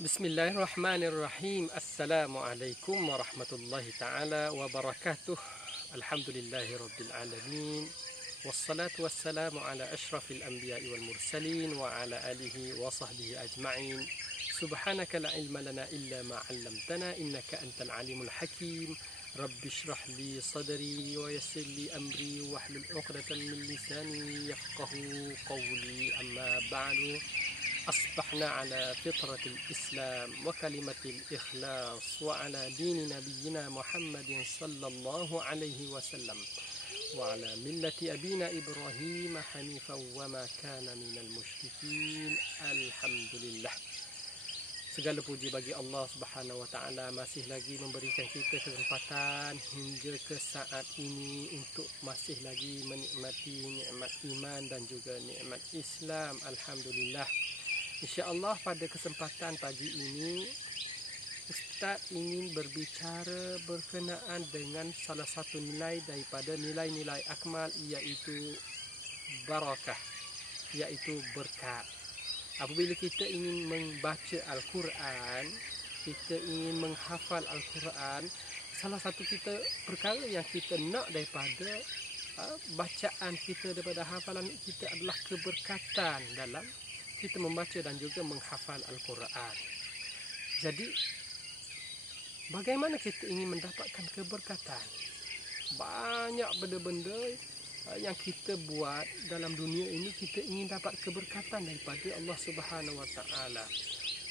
Bismillahirrahmanirrahim. Assalamualaikum warahmatullahi ta'ala wabarakatuh. Alhamdulillahi rabbil alamin. Wassalatu wassalamu ala ashrafil anbiya'i wal mursalin wa ala alihi wa sahbihi ajma'in. Subhanaka la ilma lana illa ma 'allamtana innaka antal alimul hakim. Rabbi shrah li sadri wa yassir li amri wahlul 'uqdatam min lisani yafqahu qawli. Amma ba'du. أصبحنا على فطرة الإسلام وكلمة الإخلاص وعلى دين نبينا محمد صلى الله عليه وسلم وعلى ملة أبينا إبراهيم حنيفا وما كان من المشركين. Alhamdulillah. Segala puji bagi Allah Subhanahu wa taala, masih lagi memberikan kita kesempatan hingga ke saat ini untuk masih lagi menikmati nikmat iman dan juga nikmat Islam. Alhamdulillah. InsyaAllah pada kesempatan pagi ini Ustaz ingin berbicara berkenaan dengan salah satu nilai daripada nilai-nilai akmal, iaitu barakah, iaitu berkat. Apabila kita ingin membaca Al-Quran, kita ingin menghafal Al-Quran, salah satu perkara yang kita nak daripada bacaan kita, daripada hafalan kita adalah keberkatan dalam kita membaca dan juga menghafal Al-Quran. Jadi, bagaimana kita ingin mendapatkan keberkatan? Banyak benda-benda yang kita buat dalam dunia ini, kita ingin dapat keberkatan daripada Allah Subhanahu wa taala.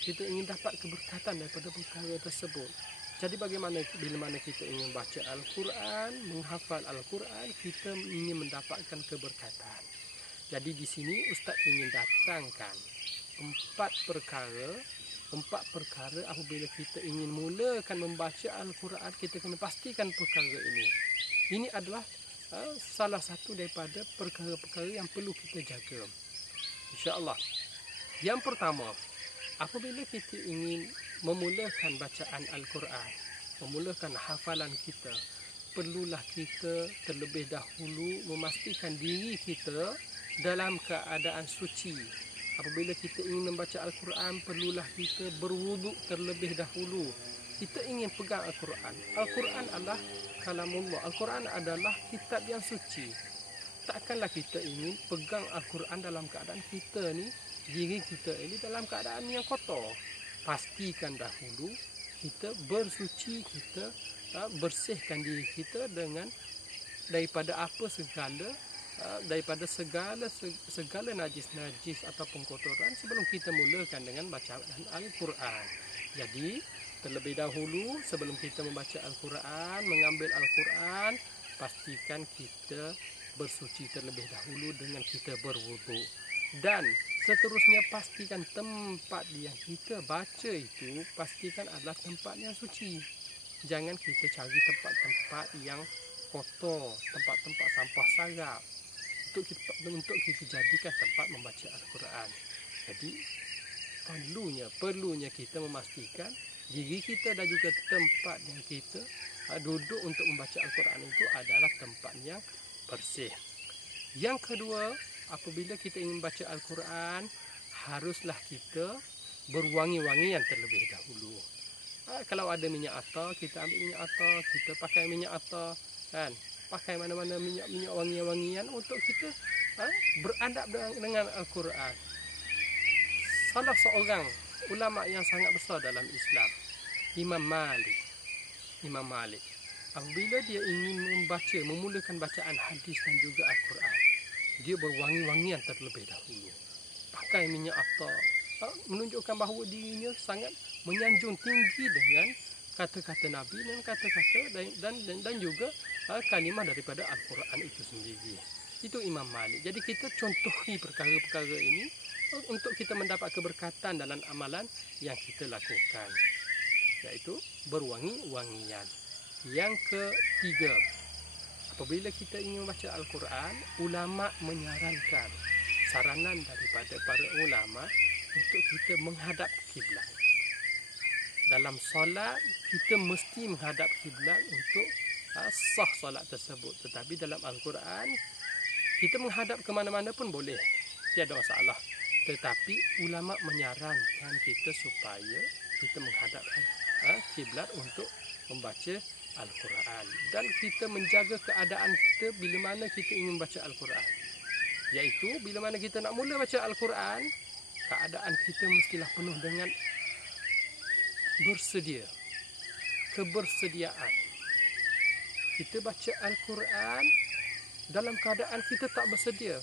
Kita ingin dapat keberkatan daripada perkara tersebut. Jadi bagaimana bila mana kita ingin baca Al-Quran, menghafal Al-Quran, kita ingin mendapatkan keberkatan. Jadi di sini Ustaz ingin datangkan empat perkara apabila kita ingin mulakan membaca Al-Quran, kita kena pastikan perkara ini. Ini adalah salah satu daripada perkara-perkara yang perlu kita jaga, insya-Allah. Yang pertama, apabila kita ingin memulakan bacaan Al-Quran, memulakan hafalan kita, perlulah kita terlebih dahulu memastikan diri kita dalam keadaan suci. Apabila kita ingin membaca Al-Quran, perlulah kita berwuduk terlebih dahulu. Kita ingin pegang Al-Quran. Al-Quran adalah kalamullah. Al-Quran adalah kitab yang suci. Takkanlah kita ingin pegang Al-Quran dalam keadaan kita ni, diri kita ini dalam keadaan yang kotor. Pastikan dahulu kita bersuci, kita bersihkan diri kita daripada segala najis-najis ataupun kotoran sebelum kita mulakan dengan bacaan Al-Quran. Jadi, terlebih dahulu sebelum kita membaca Al-Quran, mengambil Al-Quran, pastikan kita bersuci terlebih dahulu dengan kita berwuduk. Dan seterusnya, pastikan tempat yang kita baca itu, pastikan adalah tempat yang suci. Jangan kita cari tempat-tempat yang kotor, tempat-tempat sampah sarap untuk kita jadikan tempat membaca Al-Quran. Jadi perlunya kita memastikan diri kita dan juga tempat yang kita duduk untuk membaca Al-Quran itu adalah tempat yang bersih. Yang kedua, apabila kita ingin membaca Al-Quran, haruslah kita berwangi-wangian terlebih dahulu. Kalau ada minyak atar, kita ambil minyak atar, kita pakai minyak atar, kan? Pakai mana-mana minyak wangi-wangian untuk kita beradab dengan Al-Quran. Salah seorang ulama yang sangat besar dalam Islam, Imam Malik, apabila dia ingin memulakan bacaan hadis dan juga Al-Quran, dia berwangi-wangian terlebih dahulu. Pakai minyak atar, menunjukkan bahawa dirinya sangat menyanjung tinggi dengan kata-kata Nabi dan kata-kata dan juga kalimah daripada Al-Quran itu sendiri. Itu Imam Malik. Jadi kita contohi perkara-perkara ini untuk kita mendapat keberkatan dalam amalan yang kita lakukan, iaitu berwangi-wangian. Yang ketiga, apabila kita ingin membaca Al-Quran, ulama menyarankan, saranan daripada para ulama, untuk kita menghadap kiblat. Dalam solat, kita mesti menghadap kiblat untuk sah solat tersebut. Tetapi dalam Al-Quran, kita menghadap ke mana-mana pun boleh, tiada masalah. Tetapi ulama menyarankan kita supaya kita menghadap kiblat untuk membaca Al-Quran, dan kita menjaga keadaan kita bila mana kita ingin membaca Al-Quran, iaitu bila mana kita nak mula baca Al-Quran, keadaan kita mestilah penuh dengan bersedia, kebersediaan. Kita baca Al-Quran dalam keadaan kita tak bersedia.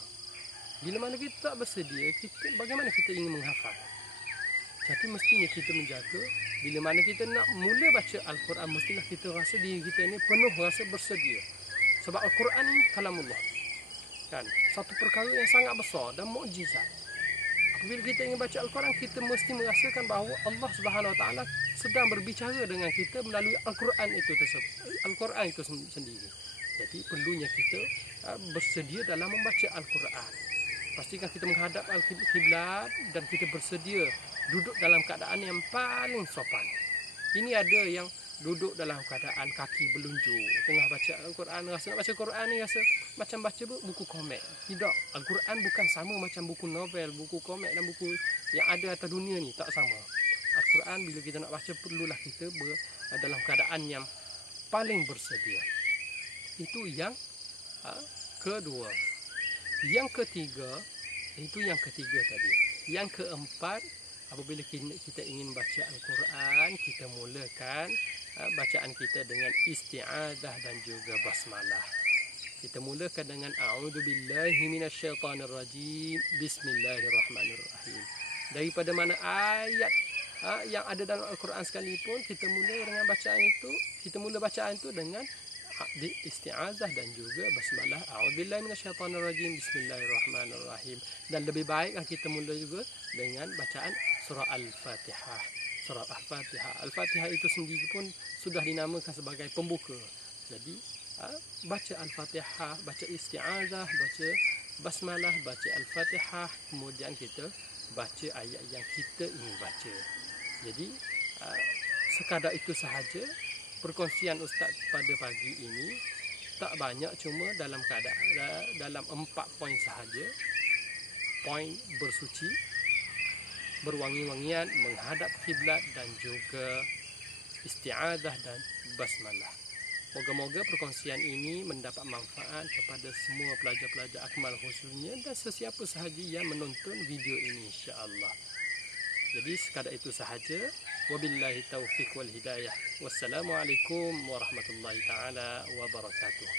Bila mana kita tak bersedia, bagaimana kita ingin menghafal? Jadi mestinya kita menjaga bila mana kita nak mula baca Al-Quran, mestilah kita rasa diri kita ni penuh rasa bersedia. Sebab Al-Quran ni kalamullah, kan? Satu perkara yang sangat besar dan mukjizat. Apabila kita ingin baca Al-Quran, kita mesti merasakan bahawa Allah Subhanahu Wa Taala sedang berbicara dengan kita melalui Al-Quran itu tersebut, Al-Quran itu sendiri. Jadi perlunya kita bersedia dalam membaca Al-Quran. Pastikan kita menghadap Al-Qiblat dan kita bersedia duduk dalam keadaan yang paling sopan. Ini ada yang duduk dalam keadaan kaki berlunjur tengah baca Al-Quran, rasa nak baca Quran ni rasa macam baca buku komik. Tidak, Al-Quran bukan sama macam buku novel, buku komik dan buku yang ada atas dunia ni, tak sama. Al-Quran bila kita nak baca, perlulah kita dalam keadaan yang paling bersedia. Itu yang kedua. Yang ketiga, itu yang ketiga tadi. Yang keempat, apabila kita ingin baca Al-Quran, kita mulakan bacaan kita dengan isti'adah dan juga basmalah. Kita mulakan dengan a'udzubillahi minasyaitonirrajim, bismillahirrahmanirrahim. Daripada mana ayat yang ada dalam Al-Quran sekalipun, kita mula dengan bacaan itu, kita mula bacaan itu dengan isti'azah dan juga basmalah, a'udzubillahi minasyaitonirrajim, bismillahirrahmanirrahim. Dan lebih baik kita mula juga dengan bacaan surah Al-Fatihah. Surah Al-Fatihah. Al-Fatihah itu sendiri pun sudah dinamakan sebagai pembuka. Jadi baca Al-Fatihah, baca isti'azah, baca basmalah, baca Al-Fatihah, kemudian kita baca ayat yang kita ingin baca. Jadi sekadar itu sahaja perkongsian Ustaz pada pagi ini. Tak banyak, cuma dalam keadaan dalam 4 poin sahaja. Poin bersuci, berwangi-wangian, menghadap kiblat dan juga isti'adah dan basmalah. Moga-moga perkongsian ini mendapat manfaat kepada semua pelajar-pelajar akmal khususnya dan sesiapa sahaja yang menonton video ini, insya-Allah. Jadi sekadar itu sahaja. Wabillahi taufiq wal hidayah. Wassalamualaikum warahmatullahi taala wabarakatuh.